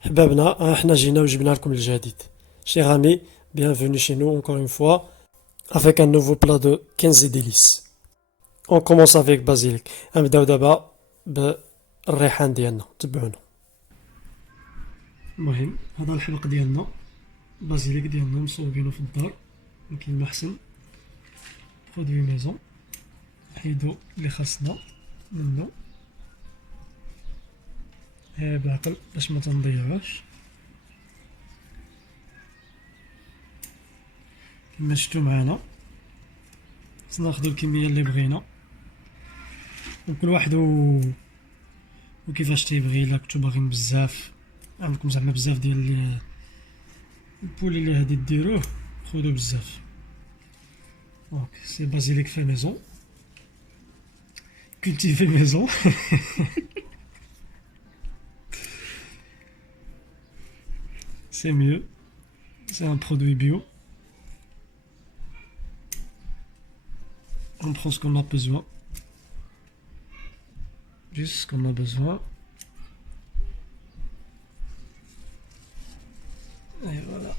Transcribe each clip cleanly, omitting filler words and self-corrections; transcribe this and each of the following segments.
حبابنا احنا جينا وجبنا لكم الجديد. Chers amis, bienvenue chez nous encore une fois avec un nouveau plat de 15 délices. On commence avec basilic. نبداو دابا بالريحان ديالنا تبعونا. المهم هذا الحبق ديالنا بازيليك ديالنا مصوبينه في الدار ما كاين ما احسن برودوي ميزون. نحيدو اللي خاصنا منه بعقل باش ما تنضيعوش. كما شفتوا معنا ناخذوا الكميه اللي بغينا وكل واحد وكيفاش تيبغي. الا كنتو باغيين بزاف عندكم زعما بزاف ديال البولي اللي غادي ديروه خذوا بزاف. دونك سي بازيليك في ميزون cultivé maison. C'est mieux, c'est un produit bio. On prend ce qu'on a besoin, juste ce qu'on a besoin. Et voilà.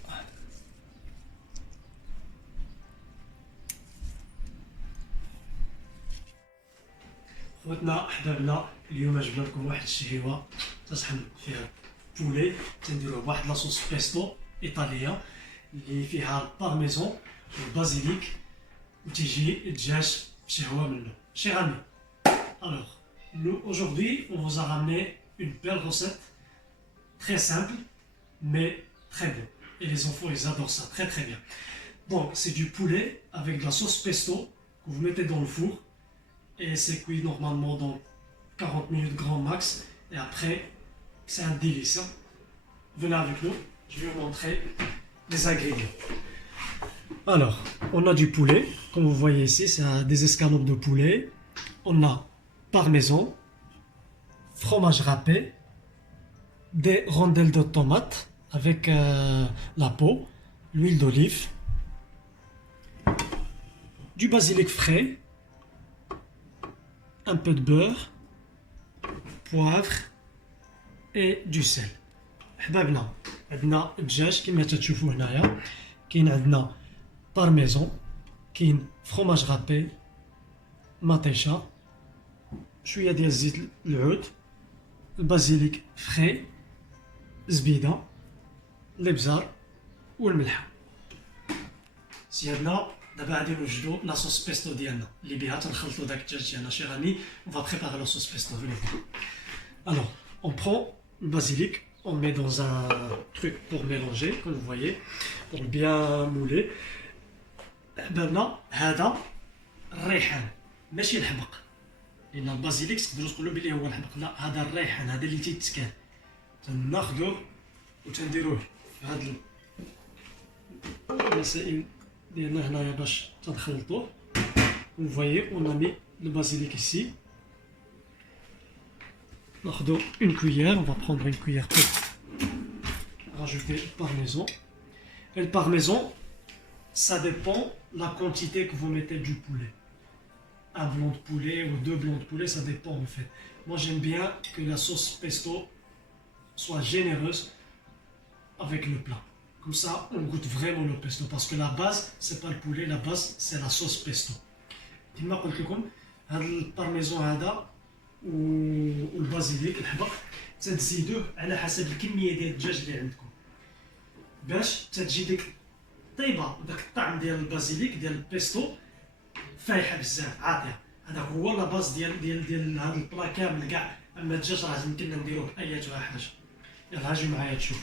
خوتنا احبابنا اليوم جبنا لكم واحد الشهيوه تصحن فيها بولي تنديروه بواحد لاصوص بيستو ايطاليه اللي فيها البارميزون والبازيليك وتيجي الدجاج بشهوه منه. Chers amis, alors nous aujourd'hui on vous a ramené une belle recette très simple mais très bonne et les enfants ils adorent ça très très bien. Donc c'est du poulet avec de la sauce pesto que vous mettez dans le four et c'est cuit normalement dans 40 minutes grand max et après c'est un délice. Venez avec nous, je vais vous montrer les ingrédients. Alors, on a du poulet, comme vous voyez ici, c'est des escalopes de poulet. On a parmesan, fromage râpé, des rondelles de tomates avec la peau, l'huile d'olive, du basilic frais, un peu de beurre, poivre et du sel. حبابنا عندنا الدجاج كما تشوفوا هنايا، كاين عندنا بارميزون، كاين فروماج غابي، مطيشه، شويه ديال زيت العود، البازيليك فري، زبيده، الابزار والملحه. سيادنا دابا غادي نوجدو لاصوص بيستو ديالنا اللي بها تنخلطو داك الدجاج ديالنا. شي غامي on va préparer la sauce pesto. Alors on prend le basilic, on met dans un truc pour mélanger comme vous voyez pour bien mouler. حبابنا هذا الريحان ماشي الحبق لان البازيليك تقدروا تقولوا بلي هو الحبق، لا هذا الريحان هذا اللي تيتكال تناخذوه وتنديروه في هاد المسائل ديالنا هنايا باش تنخلطوه. Vous voyez, on a mis le basilic ici. ناخذ une cuillère, on va prendre une cuillère pour rajouter le parmesan. Et le parmesan, ça dépend la quantité que vous mettez du poulet. Un blanc de poulet ou deux blancs de poulet, ça dépend en fait. Moi j'aime bien que la sauce pesto soit généreuse avec le plat. Comme ça, on goûte vraiment le pesto. Parce que la base, c'est pas le poulet, la base, c'est la sauce pesto. كما قلت لكم هذا البارميزون هذا والبازيليك الحبق تزيدوه على حسب الكميه ديال الدجاج اللي عندكم باش تجي ديك الطيبه وداك الطعم ديال البازيليك ديال البيستو فايحه بزاف عاطيه. هذا هو لا باز ديال هذا البلا كامل كاع. اما الدجاج راه يمكننا نديروه باياتها حاجه. يلا اجيو معايا تشوف.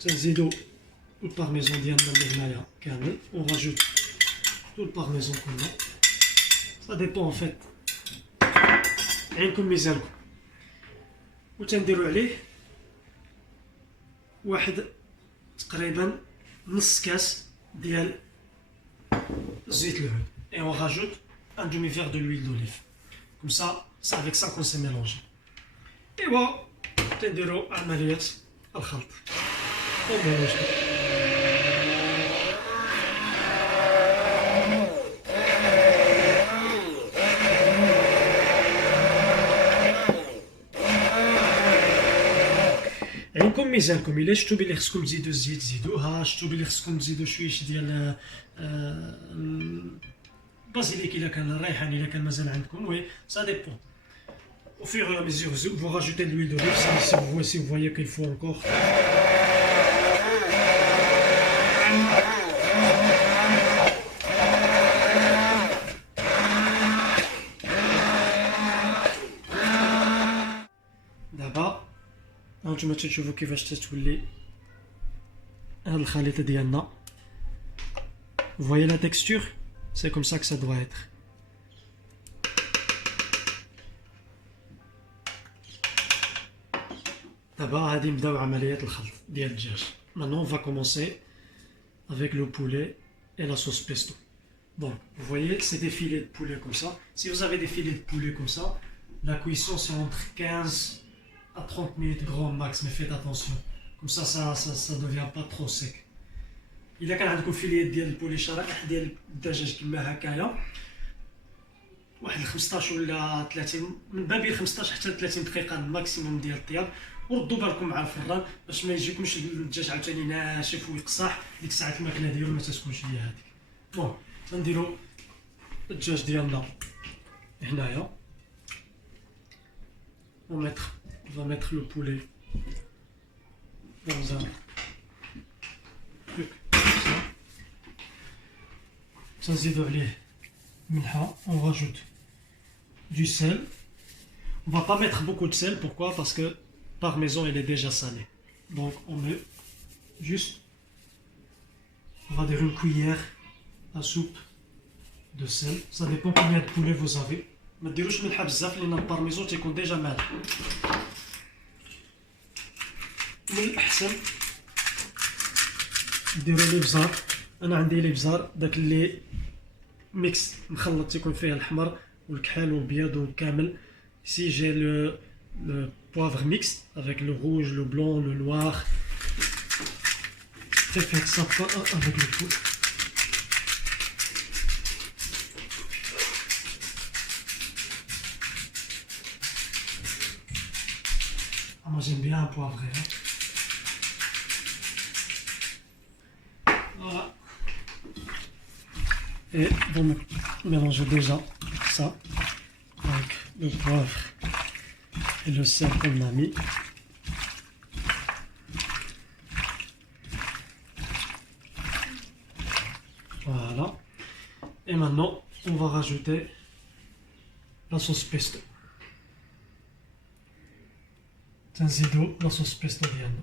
تنزيدو البارميزون ديالنا اللي هنايا كامل. on rajoute tout le parmesan qu'on a. ça dépend en fait عينكم ميزانكم. وتنديروا عليه واحد تقريبا نص كاس ديال زيت العود et on rajoute un demi-verre de l'huile d'olive. comme ça c'est avec ça qu'on s'est mélangé. ايوا تنديروا عمليه الخلط. عندكم ميزانكم الا شفتوا بلي خصكم تزيدوا الزيت زيدوها شفتوا بلي خصكم تزيدوا شويش ديال البازيليك الا كان الريحان الا كان مازال عندكم وي سا ديبون au fur et à mesure vous rajoutez de l'huile d'olive si vous voyez qu'il faut encore دابا هانتوما تشوفوا كيفاش تتولي هاد الخليطه ديالنا. Vous voyez la texture? C'est comme ça que ça doit être. D'abord, غادي نبداو عملية الخلط ديال الدجاج. Maintenant, on va commencer avec le poulet et la sauce pesto. Donc, vous voyez, c'est des filets de poulet comme ça. Si vous avez des filets de poulet comme ça, la cuisson c'est entre 15 à 30 minutes grand max, mais faites attention. Comme ça devient pas trop sec. إلا كان عندكم فيليات ديال البولي شرائح ديال الدجاج كما هكايا واحد 15 ولا 30 من باب 15 حتى 30 دقيقة الماكسيموم ديال الطياب وردوا بالكم مع الفران باش ما يجيكمش الدجاج عاوتاني ناشف ويقصح ديك الساعات الماكلة ديالو ما تتكونش هي هذيك. بون غنديرو الدجاج ديالنا هنايا on va mettre le poulet dans un truc comme ça. تنزيدو عليه ملحة. On rajoute du sel. On va pas mettre beaucoup de sel. Pourquoi? Parce que par maison il est déjà salé. Donc on met juste, on va dire une cuillère à soupe de sel. Ça dépend combien de poulet vous avez. ما ديروش ملحة بزاف لأن البارميزون تيكون ديجا مالح. من الأحسن ديروا لي بزار. أنا عندي لي بزار داك اللي ميكس مخلط تيكون فيه الأحمر والكحل والبيض والكامل. Ici j'ai le poivre mixte avec le rouge, le blanc, le noir. J'ai fait ça avec le tout. Moi j'aime bien un poivré. Hein. Voilà. Et vous mélangez déjà ça avec le poivre et le sel qu'on a mis. Voilà. Et maintenant, on va rajouter la sauce pesto. تنزيدو لا صوص بيستو ديالنا.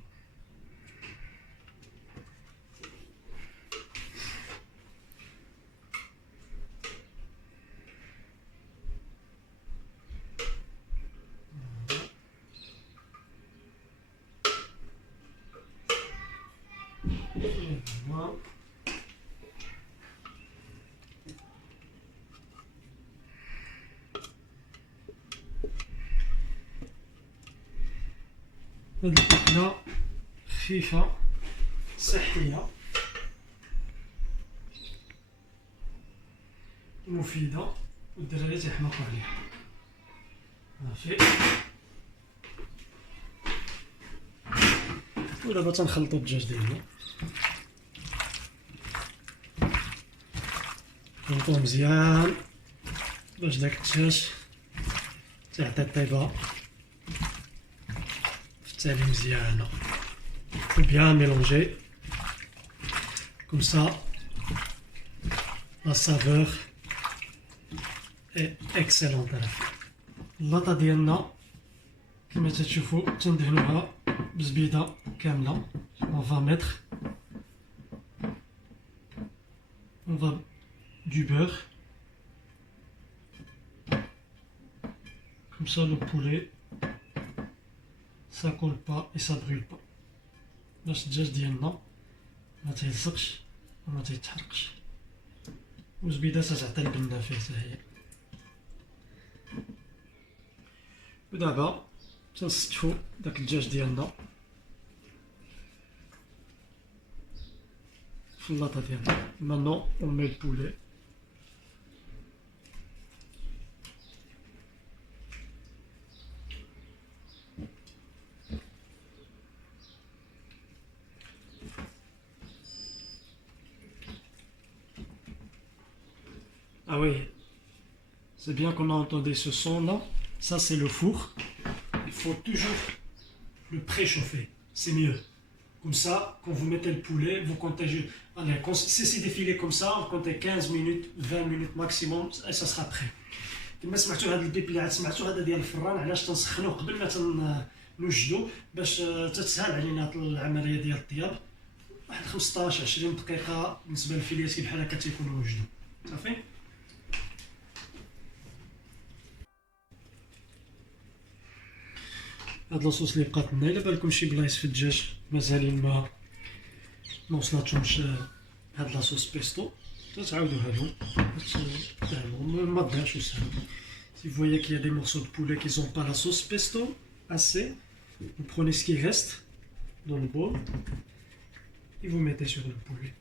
هاد الأكلة خفيفة صحية مفيدة والدراري تيحماقو عليها. صافي ودابا تنخلطو الدجاج ديالنا نخلطوه مزيان باش داك الدجاج تيعطي الطيبة تالي مزيانة. faut bien mélanger comme ça la saveur est excellente à la fin. اللاطة ديالنا كما تشوفوا تندهنوها بزبيدة كاملة. on va mettre du beurre comme ça le poulet ça colle pas et ça brûle pas باش الدجاج ديالنا ما تيلصقش وما تيتحرقش وزبيدة تعطي البنة فيه حتى هي. ودابا تنستفو داك الدجاج ديالنا في اللاطة ديالنا. maintenant on met le poulet. Ah oui, c'est bien qu'on a entendu ce son là. Ça c'est le four. Il faut toujours le préchauffer. C'est mieux. Comme ça, quand vous mettez le poulet, vous comptez juste. Allez, si c'est défilé comme ça, vous comptez 15 minutes, 20 minutes maximum, et ça sera prêt. كما سمعتوا هذا البيب اللي عاد سمعتوا هذا ديال الفران علاش تنسخنوه قبل ما نوجدوا باش تتسهل علينا العمليه ديال الطياب واحد 15 20 دقيقه بالنسبه للفيليات كي بحال هكا تيكونوا وجدوا صافي. هاد لاصوص اللي بقات لنا الا بالكم شي بلايص في الدجاج مازالين ما وصلاتهمش هاد لاصوص بيستو تعاودوا هادو ما تضيعش وسهل. Si vous voyez qu'il y a des morceaux de poulet qui n'ont pas la sauce pesto assez, vous prenez ce qui reste dans le bol et vous mettez sur le poulet.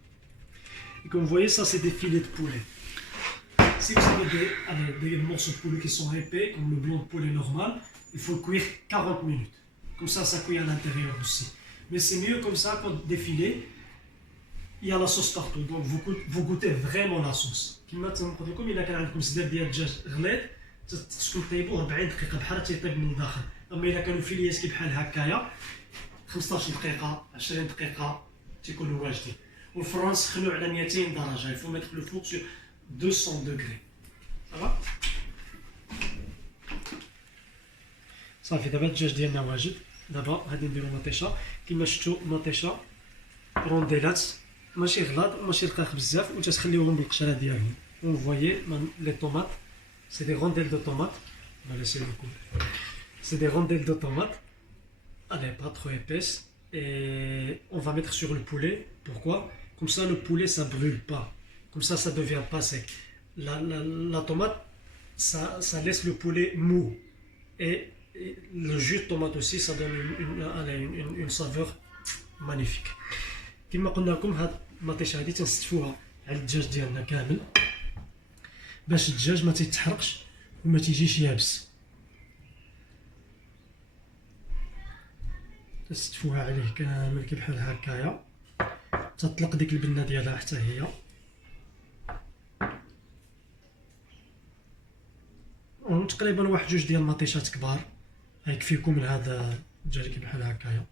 Et comme vous voyez, ça c'est des filets de poulet. Si vous avez des morceaux de poulet qui sont épais, comme le blanc de poulet normal, il faut cuire 40 minutes. Comme ça cuit à l'intérieur aussi. Mais c'est mieux comme ça quand des filets, il y a la sauce partout. Donc vous goûtez vraiment la sauce. كما تنقول لكم الا كان عندكم صدر ديال الدجاج غليظ تسكن طيبوه 40 دقيقه بحال تيطيب من الداخل. اما الا كانوا فيليات كي بحال هكايا 15 دقيقه 20 دقيقه تيكونوا واجدين. والفران سخنوا على 200 درجه. Il faut mettre le four sur 200 degrés. Ça va. صافي دابا الدجاج ديالنا واجد. دابا غادي نديرو مطيشه. كما شفتوا مطيشه رونديلات ماشي غلاط وماشي رقيق بزاف وتتخليوهم بالقشره ديالهم. Vous voyez les tomates, c'est des rondelles de tomates. On va laisser le coup. C'est des rondelles de tomates. Allez, pas trop épaisses. Et on va mettre sur le poulet. Pourquoi? Comme ça le poulet ça brûle pas. Comme ça ça devient pas sec. La tomate ça laisse le poulet mou. Et le jus de tomate aussi ça donne une saveur magnifique. كما قلنا لكم هاد المطيشه هادي تنستفوها على الدجاج ديالنا كامل باش الدجاج ما تيتحرقش وما تيجيش يابس. تستفوها عليه كامل كي بحال هكايا تطلق ديك البنه ديالها حتى هي. تقريبا واحد جوج ديال المطيشات كبار يكفيكم من هذا الدجاج كي بحال هكايا.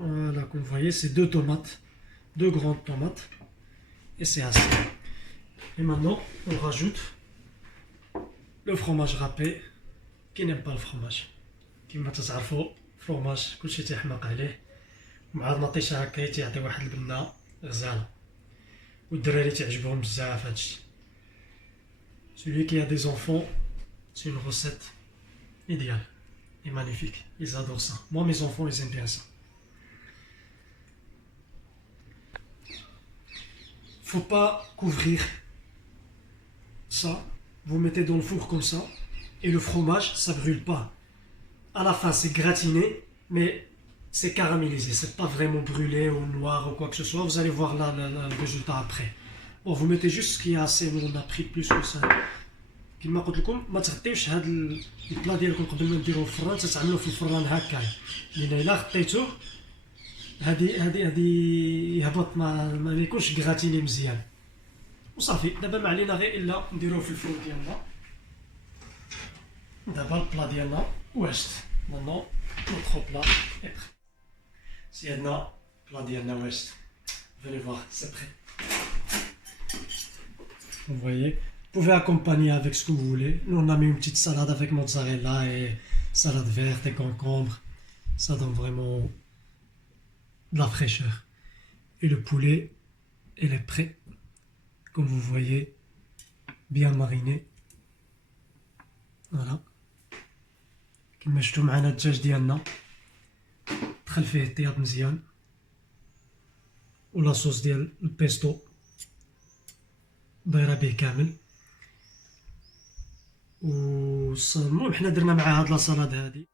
Voilà, comme vous voyez, c'est deux tomates, deux grandes tomates, et c'est assez. Et maintenant, on rajoute le fromage râpé. Qui n'aime pas le fromage? كما تعرفوا الفرماج كلشي تيحماق عليه ومع المطيشه هكا تيعطي واحد البنه غزاله والدراري تعجبهم بزاف هادشي. Celui qui a des enfants, c'est une recette idéale et magnifique. Ils adorent ça. Moi, mes enfants, ils aiment bien ça. Faut pas couvrir ça. Vous mettez dans le four comme ça et le fromage, ça brûle pas. À la fin, c'est gratiné, mais c'est caramélisé. C'est pas vraiment brûlé ou noir ou quoi que ce soit. Vous allez voir là le résultat après. Bon, vous mettez juste ce qui est assez. Nous, on a pris plus que ça. كما قلت لكم ما تغطيوش هاد البلا ديالكم قبل ما ديروه في الفران تتعملوه في الفران هكايا لان الا غطيتوه هادي يهبط ما يكونش غراتيني مزيان وصافي. دابا ما علينا غير الا نديروه في الفرن ديالنا. دابا البلا ديالنا واجد. مونو نوتخ بلا اي بري. سي عندنا البلا ديالنا واجد. Venez voir, c'est prêt. Vous voyez, vous pouvez accompagner avec ce que vous voulez. Nous on a mis une petite salade avec mozzarella et salade verte et concombre. Ça donne vraiment de la fraîcheur. Et le poulet, il est prêt. Comme vous voyez, bien mariné. Voilà. كما شفتوا معنا الدجاج ديالنا دخل فيه الطياب مزيان ولا صوص ديال البيستو دايره به كامل. المهم حنا درنا مع هاد لاصالاد هادي.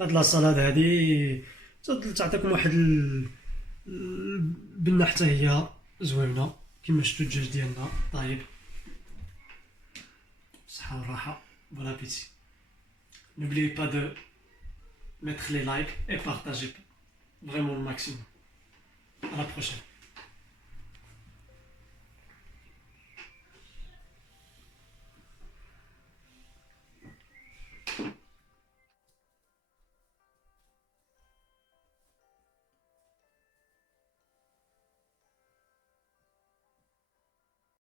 هاد لاصالاد هادي تعطيكم واحد البنه حتى هي زوينه. كما شفتوا الدجاج ديالنا طايب صحه والراحه. Bon appétit. N'oubliez pas de mettre les likes et partager vraiment le maximum. À la prochaine.